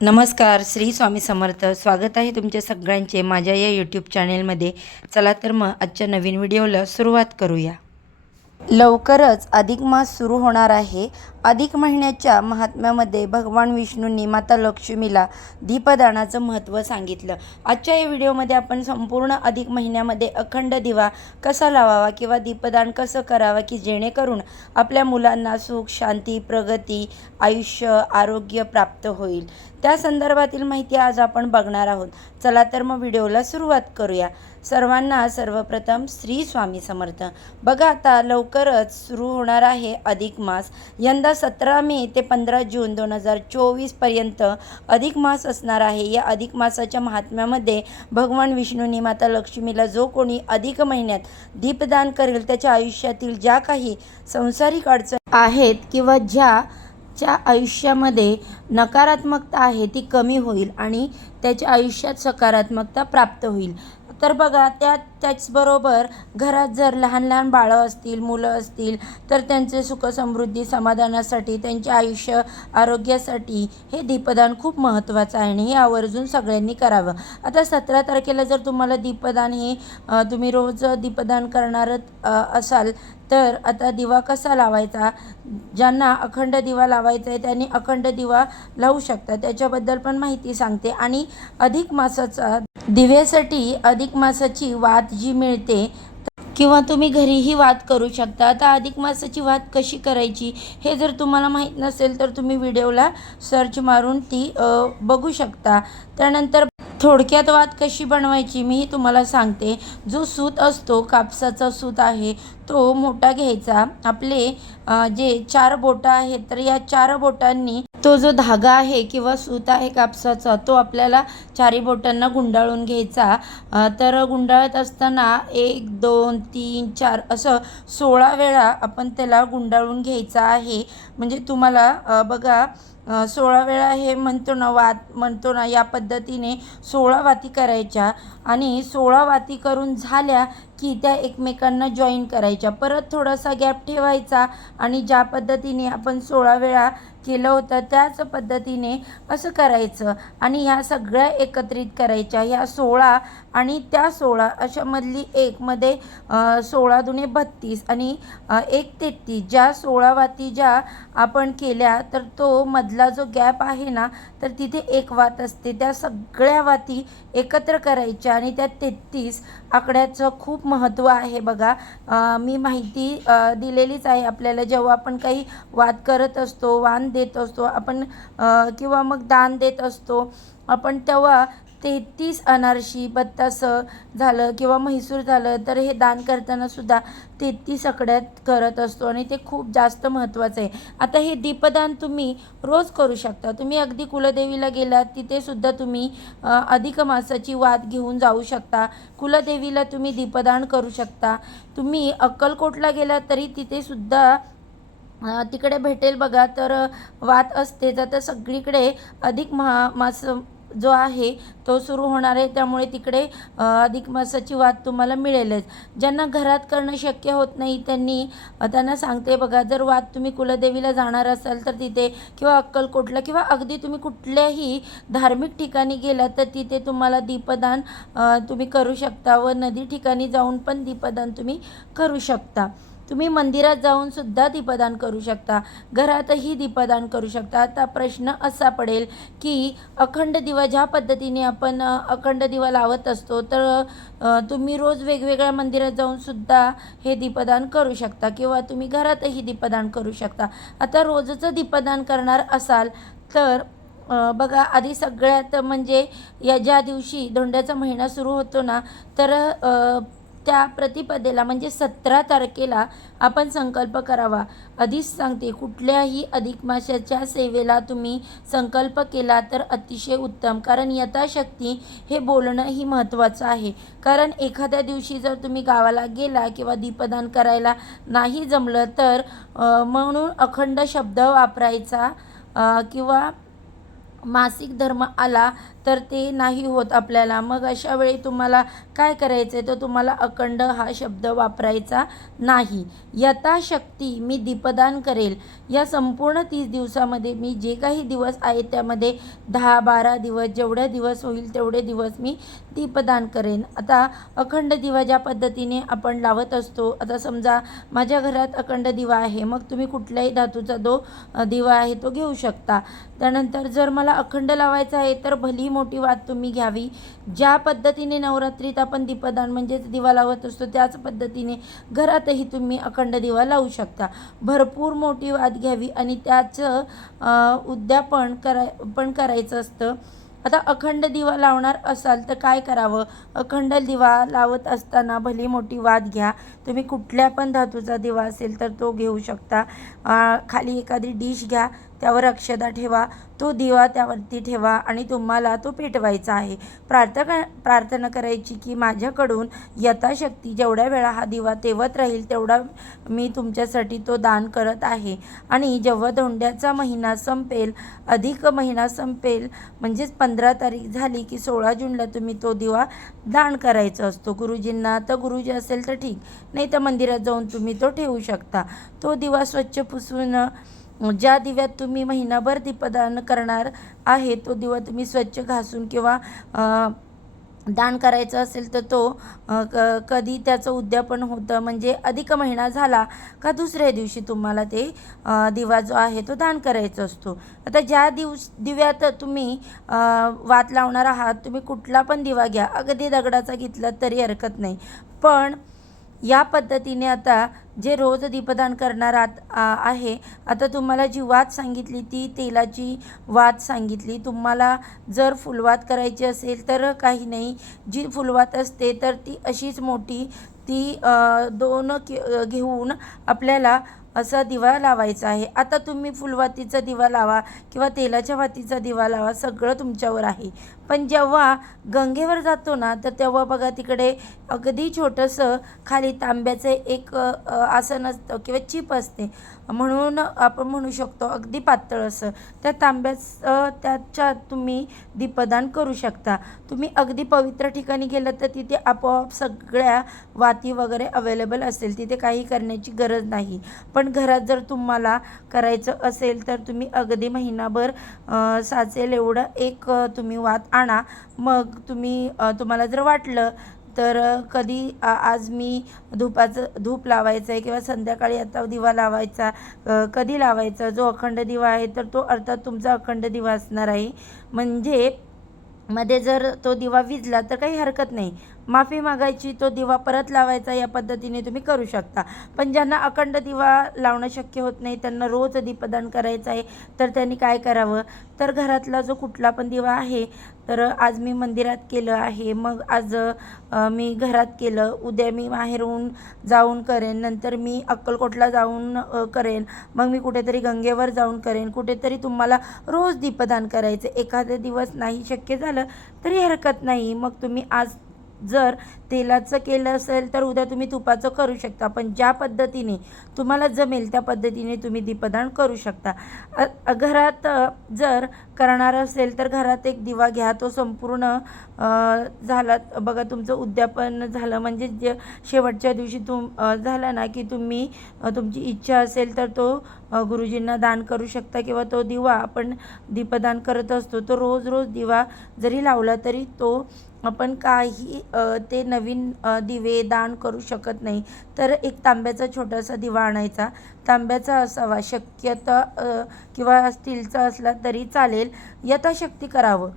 नमस्कार, श्री स्वामी समर्थ. स्वागत आहे तुमच्या सगळ्यांचे माझ्या या यूट्यूब चॅनेलमध्ये. चला तर मग आजच्या नवीन व्हिडिओला सुरुवात करूया. लवकरच अधिक मास सुरू होणार आहे. अधिक महिन्याच्या महात्म्यामध्ये भगवान विष्णूंनी माता लक्ष्मीला दीपदानाचं महत्त्व सांगितलं. आजच्या या व्हिडिओमध्ये आपण संपूर्ण अधिक महिन्यामध्ये अखंड दिवा कसा लावावा किंवा दीपदान कसं करावं की जेणेकरून आपल्या मुलांना सुख, शांती, प्रगती, आयुष्य, आरोग्य प्राप्त होईल, त्या संदर्भातील माहिती आज आपण बघणार आहोत. चला तर मग व्हिडिओला सुरुवात करूया. सर्वांना सर्वप्रथम श्री स्वामी समर्थ. बघा, आता लवकरच सुरू होणार आहे अधिक मास. यंदा 17 मे ते 15 जून 2024 पर्यंत अधिक मास असणार आहे. या अधिक मासाच्या महात्म्यामध्ये भगवान विष्णूंनी माता लक्ष्मीला जो कोणी अधिक महिन्यात दीपदान करेल त्याच्या आयुष्यातील ज्या काही संसारिक अडचणी आहेत किंवा ज्याच्या आयुष्यामध्ये नकारात्मकता आहे ती कमी होईल आणि त्याच्या आयुष्यात सकारात्मकता प्राप्त होईल. तर बघा, त्याचबरोबर घरात जर लहान लहान बाळं असतील, मुलं असतील, तर त्यांचे सुख, समृद्धी, समाधानासाठी, त्यांचे आयुष्य, आरोग्यासाठी हे दीपदान खूप महत्त्वाचं आहे आणि हे आवर्जून सगळ्यांनी करावं. आता 17 तारखेला जर तुम्हाला दीपदान हे तुम्ही रोज दीपदान करणार असाल तर आता दिवा कसा लावायचा, ज्यांना अखंड दिवा लावायचा आहे त्यांनी अखंड दिवा लावू शकता. त्याच्याबद्दल पण माहिती सांगते. आणि अधिक मासाचा दिव्यासाठी अधिक मासाची वात जी मिळते किंवा तुम्ही घरीही वात करू शकता. आता अधिक मासाची वात कशी करायची हे जर तुम्हाला माहीत नसेल तर तुम्ही व्हिडिओला सर्च मारून ती बघू शकता. त्यानंतर थोडक्यात वात कशी बनवायची मीही तुम्हाला सांगते. जो सूत असतो, कापसाचा सूत आहे, तो मोठा घ्यायचा. आपले जे 4 बोटं आहेत तर या 4 बोटांनी तो जो धागा आहे किंवा सूत आहे कापसाचा तो आपल्याला 4ही बोटांना गुंडाळून घ्यायचा. तर गुंडाळत असताना 1 2 3 4 असं 16 वेळा आपण त्याला गुंडाळून घ्यायचा आहे. म्हणजे तुम्हाला बघा 16 वेळा हे म्हणतो ना, वात म्हणतो ना, या पद्धतीने 16 वाती करायच्या आणि 16 वाती करून झाल्या की त्या एकमेकांना जॉईन करायच्या. परत थोडासा गॅप ठेवायचा आणि ज्या पद्धतीने आपण 16 वेळा केलं होतं त्याच पद्धतीने असं करायचं आणि ह्या सगळ्या एकत्रित करायच्या. ह्या 16 आणि त्या 16 अशामधली एकमध्ये 16 दुणे 32 आणि 1 33 ज्या 16 वाती ज्या आपण केल्या तर तो मधला जो गॅप आहे ना तर तिथे 1 वात असते. त्या सगळ्या वाती एकत्र करायच्या आणि त्या 33 आकड्याचं खूप महत्त्व आहे. बघा, मी माहिती दिलेलीच आहे आपल्याला. जेव्हा आपण काही वात करत असतो, वाण देत असतो आपण किंवा मग दान देत असतो आपण, तेव्हा 33 अनारशी, बत्तासं झालं किंवा म्हैसूर झालं तर हे दान करताना सुद्धा 33 आकड्यात करत असतो आणि ते खूप जास्त महत्त्वाचं आहे. आता हे दीपदान तुम्ही रोज करू शकता. तुम्ही अगदी कुलदेवीला गेलात तिथे सुद्धा तुम्ही अधिक मासाची वात घेऊन जाऊ शकता. कुलदेवीला तुम्ही दीपदान करू शकता. तुम्ही अक्कलकोटला गेलात तरी तिथे सुद्धा तिकडे भेटेल बघा, तर वात असतेच. आता सगळीकडे अधिक मास जो आहे तो सुरू होणार आहे त्यामुळे तिकडे अधिक मासाची वात तुम्हाला मिळेलच. ज्यांना घरात करणं शक्य होत नाही त्यांना सांगते बघा, जर वात तुम्ही कुलदेवीला जाणार असाल तर तिथे किंवा अक्कलकोटला किंवा अगदी तुम्ही कुठल्याही धार्मिक ठिकाणी गेलात तर तिथे तुम्हाला दीपदान तुम्ही करू शकता व नदी ठिकाणी जाऊन पण दीपदान तुम्ही करू शकता. तुम्ही मंदिरात जाऊन सुद्धा दीपदान करू शकता, घरातही दीपदान करू शकता. आता प्रश्न असा पडेल की अखंड दिवा ज्या पद्धतीने आपण अखंड दिवा लावत असतो तर तुम्ही रोज वेगवेगळ्या मंदिरात जाऊन सुद्धा हे दीपदान करू शकता किंवा तुम्ही घरातही दीपदान करू शकता. आता रोजचं दीपदान करणार असाल तर बघा, आधी सगळ्यात म्हणजे या ज्या दिवशी धोंड्याचा महिना सुरू होतो ना तर त्या प्रतिपदेला म्हणजे 17 तारखेला आपण संकल्प करावा. आधीच सांगते, कुठल्याही अधिक मासाच्या सेवेला तुम्ही संकल्प केला तर अतिशय उत्तम, कारण यथाशक्ती हे बोलणंही महत्त्वाचं आहे. कारण एखाद्या दिवशी जर तुम्ही गावाला गेला किंवा दीपदान करायला नाही जमलं तर म्हणून अखंड शब्द वापरायचा किंवा मासिक धर्म आला तर ते नाही होत आपल्याला. मग अशा वेळी तुम्हाला काय करायचं आहे, तर तुम्हाला अखंड हा शब्द वापरायचा नाही. यथाशक्ती मी दीपदान करेल. या संपूर्ण 30 दिवसामध्ये मी जे काही दिवस आहेत त्यामध्ये 10-12 दिवस, जेवढे दिवस होईल तेवढे दिवस मी दीपदान करेन. आता अखंड दिवा ज्या पद्धतीने आपण लावत असतो, आता समजा माझ्या घरात अखंड दिवा आहे, मग तुम्ही कुठल्याही धातूचा दिवा आहे तो घेऊ शकता. त्यानंतर जर मला अखंड लावायचा आहे तर भली मोठी वात तुम्ही घ्यावी. ज्या पद्धतीने नवरात्रीत आपण दीपदान म्हणजेच दिवा लावत असतो त्याच पद्धतीने घरातही तुम्ही अखंड दिवा लावू शकता. भरपूर मोठी वात घ्यावी आणि त्याचं उद्यापन करायचं असतं. आता अखंड दिवा लावणार असाल तर काय करावं, अखंड दिवा लावत असताना भली मोठी वात घ्या. तुम्ही कुठल्या पण धातूचा दिवा असेल तर तो घेऊ शकता. खाली एखादी डिश घ्या, त्यावर अक्षदा ठेवा, तो दिवा त्यावरती ठेवा आणि तुम्हाला तो पेटवायचा आहे. प्रार्थना करायची की माझ्याकडून यथाशक्ती जेवढ्या वेळा हा दिवा तेवत राहील तेवढा मी तुमच्यासाठी तो दान करत आहे. आणि जेव्हा धोंड्याचा महिना संपेल, अधिक महिना संपेल, म्हणजेच 15 तारीख झाली की 16 जूनला तुम्ही तो दिवा दान करायचा असतो. गुरुजींना तर गुरुजी असेल तर ठीक, नाही तर मंदिरात जाऊन तुम्ही तो ठेवू शकता. तो दिवा स्वच्छ पुसून ज्या दिव्यात तुम्ही महिनाभर दीपदान करणार आहे तो दिवा तुम्ही स्वच्छ घासून किंवा दान करायचं असेल तर तो कधी त्याचं उद्यापन होतं, म्हणजे अधिक महिना झाला का दुसऱ्या दिवशी तुम्हाला ते दिवा जो आहे तो दान करायचा असतो. आता ज्या दिव्यात तुम्ही वात लावणार आहात, तुम्ही कुठला पण दिवा घ्या, अगदी दगडाचा घेतला तरी हरकत नाही. पण या पद्धतीने आता जे रोज दीपदान करणार आहे, आता तुम्हाला जी वात सांगितली ती तेलाची वात सांगितली. तुम्हाला जर फुलवात करायची असेल तर काही नाही, जी फुलवात असते तर ती अशीच मोठी, ती 2 घेऊन आपल्याला असा दिवा लावायचा आहे. आता तुम्ही फुलवातीचा दिवा लावा किंवा तेलाच्या वातीचा दिवा लावा, सगळं तुमच्यावर आहे. पण जेव्हा गंगेवर जातो ना, तर तेव्हा बघा तिकडे अगदी छोटंसं खाली तांब्याचं एक आसन असतं किंवा चीप असते, म्हणून आपण म्हणू शकतो अगदी पातळ असं. त्या त्याच्यात तुम्ही दीपदान करू शकता. तुम्ही अगदी पवित्र ठिकाणी गेलं तर तिथे आपोआप सगळ्या वाती वगैरे अवेलेबल असेल, तिथे काही करण्याची गरज नाही. पण घरात जर तुम्हाला करायचं असेल तर तुम्ही अगदी महिनाभर साचेल एवढं एक तुम्ही वात आणा. मग तुम्हाला जर वाटलं तर कधी आज मी धूप लावायचं आहे किंवा संध्याकाळी आता दिवा लावायचा, कधी लावायचा, जो अखंड दिवा आहे तर तो अर्थात तुमचा अखंड दिवा असणार आहे. म्हणजे मध्ये जर तो दिवा विझला तर काही हरकत नाही, माफी मागायची, तो दिवा परत लावायचा, या पद्धतीने तुम्ही करू शकता. पण ज्यांना अखंड दिवा लावणं शक्य होत नाही, त्यांना रोज दीपदान करायचं आहे, तर त्यांनी काय करावं, तर घरातला जो कुठला पण दिवा आहे, तर आज मी मंदिरात केलं आहे, मग आज मी घरात केलं, उद्या मी बाहेरून जाऊन करेन, नंतर मी अक्कलकोटला जाऊन करेन, मग मी कुठेतरी गंगेवर जाऊन करेन, कुठेतरी तुम्हाला रोज दीपदान करायचं. एखादा दिवस नाही शक्य झालं तरी हरकत नाही, मग तुम्ही आज जर तेलाचं केलं असेल तर उद्या तुम्ही तुपाचं करू शकता. पण ज्या पद्धतीने तुम्हाला जमेल त्या पद्धतीने तुम्ही दीपदान करू शकता. घरात जर करणार असेल तर घरात एक दिवा घ्या, तो संपूर्ण झाला बघा, तुमचं उद्यापन झालं म्हणजे जे शेवटच्या दिवशी झालं ना की तुम्ही तुमची इच्छा असेल तर तो गुरुजींना दान करू शकता किंवा तो दिवा आपण दीपदान करत असतो तो रोज रोज दिवा जरी लावला तरी तो आपण काही ते नवीन दिवे दान करू शकत नाही. तर एक तांब्याचा छोटासा दिवा आणायचा, तांब्याचा असावा, शक्यता किंवा स्टीलचा असला तरी चालेल, यथाशक्ती करावं.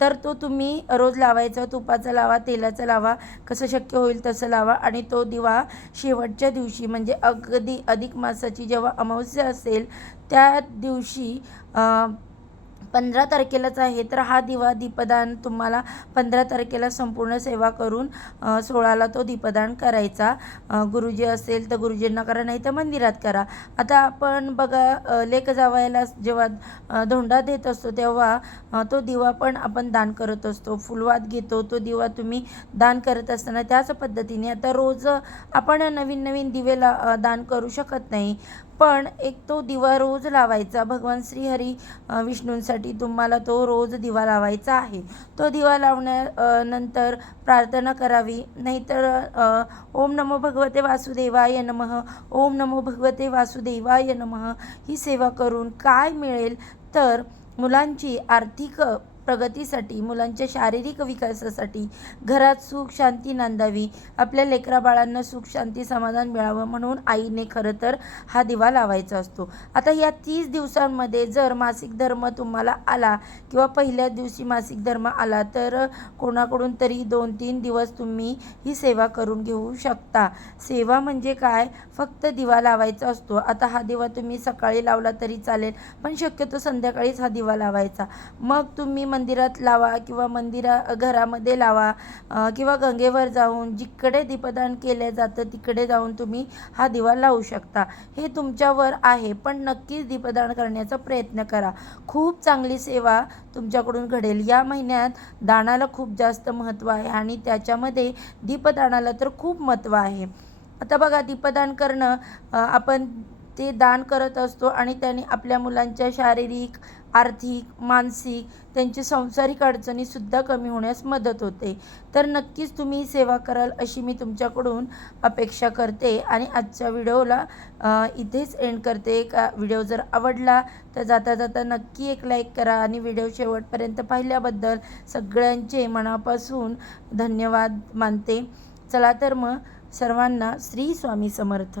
तर तो तुम्ही रोज लावायचा, तुपाचा लावा, तेलाचा लावा, कसं शक्य होईल तसं लावा. आणि तो दिवा शेवटच्या दिवशी म्हणजे अगदी अधिक मासाची जेव्हा अमावस्या असेल त्या दिवशी 15 तारखेलाच आहे, तर हा दीपदान तुम्हाला 15 तारखेला संपूर्ण सेवा करून 16ला तो दीपदान करायचा. गुरुजी असेल तर गुरुजींना करा, नाही तर मंदिरात करा. आता आपण बघा लेक जावयाला जेव्हा धोंडा देत असतो तेव्हा तो दिवा पण आपण दान करत असतो, फुलवात घेतो, तो दिवा तुम्ही दान करत असताना त्याच पद्धतीने आता रोज आपण नवीन नवीन दिवेला दान करू शकत नाही. पण एक तो दिवा रोज लावायचा. भगवान श्रीहरी विष्णूंसाठी तुम्हाला तो रोज दिवा लावायचा आहे. तो दिवा नंतर प्रार्थना करावी. नाहीतर ओम नमो भगवते वासुदेवाय नमः, ओम नमो भगवते वासुदेवाय नमः ही सेवा करून काय मिळेल तर मुलांची आर्थिक प्रगतीसाठी, मुलांच्या शारीरिक विकासासाठी, घरात सुख शांती नांदावी, आपल्या लेकराबाळांना सुख शांती समाधान मिळावं म्हणून आईने खरं तर हा दिवा लावायचा असतो. आता या 30 दिवसांमध्ये जर मासिक धर्म तुम्हाला आला किंवा पहिल्या दिवशी मासिक धर्म आला तर कोणाकडून तरी 2-3 दिवस तुम्ही ही सेवा करून घेऊ शकता. सेवा म्हणजे काय, फक्त दिवा लावायचा असतो. आता हा दिवा तुम्ही सकाळी लावला तरी चालेल, पण शक्यतो संध्याकाळीच हा दिवा लावायचा. मग तुम्ही मंदिरात लावा किंवा घरामध्ये लावा किंवा गंगेवर जाऊन जिकडे दीपदान केले जातं तिकडे जाऊन तुम्ही हा दिवा लावू शकता. हे तुमच्यावर आहे, पण नक्कीच दीपदान करण्याचा प्रयत्न करा. खूप चांगली सेवा तुमच्याकडून घडेल. या महिन्यात दानाला खूप जास्त महत्त्व आहे आणि त्याच्यामध्ये दीपदानाला तर खूप महत्त्व आहे. आता बघा, दीपदान करणं आपण ते दान करत असतो आणि त्याने आपल्या मुलांच्या शारीरिक, आर्थिक, मानसिक, त्यांची सांसारिक अडचणीसुद्धा कमी होण्यास मदत होते. तर नक्कीच तुम्ही सेवा कराल अशी मी तुमच्याकडून अपेक्षा करते आणि आजच्या व्हिडिओला इथेच एंड करते. व्हिडिओ जर आवडला तर जाता जाता नक्की एक लाईक करा आणि व्हिडिओ शेवटपर्यंत पाहिल्याबद्दल सगळ्यांचे मनापासून धन्यवाद मानते. चला तर मग सर्वांना श्री स्वामी समर्थ.